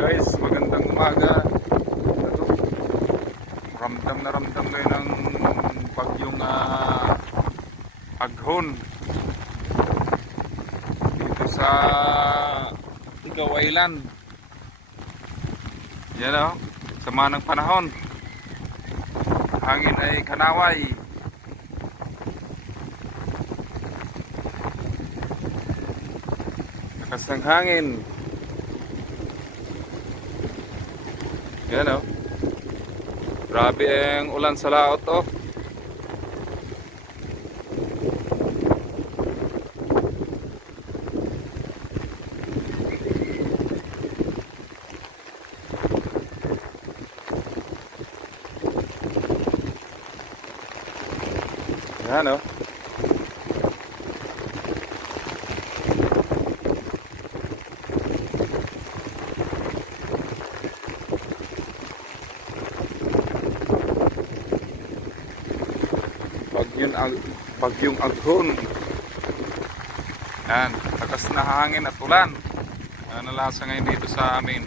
guys, magandang umaga. Ito, ramdam na ramdam ngayon ng bagyong uh, aghon. Dito sa Ikaw Island. Yan o, sama ng panahon. Hangin ay kanaway. Lakas ng hangin. Yan o. Grabe ang ulan sa laot oh. Yan o. Bagyong, ag bagyong aghon. Yan, lakas na hangin at ulan. Yan ang lasa ngayon dito sa amin.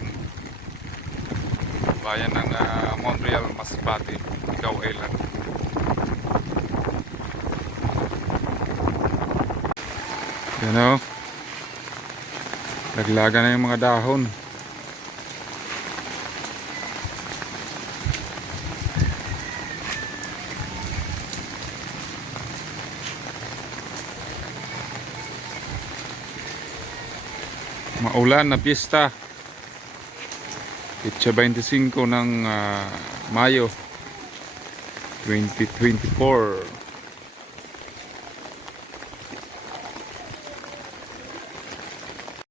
Bayan ng ah, Montreal, Masbate, Ikaw Island. Yan o. Laglaga na yung mga dahon. Maulan na piyesta. Pitsa 25 ng ah, Mayo 2024.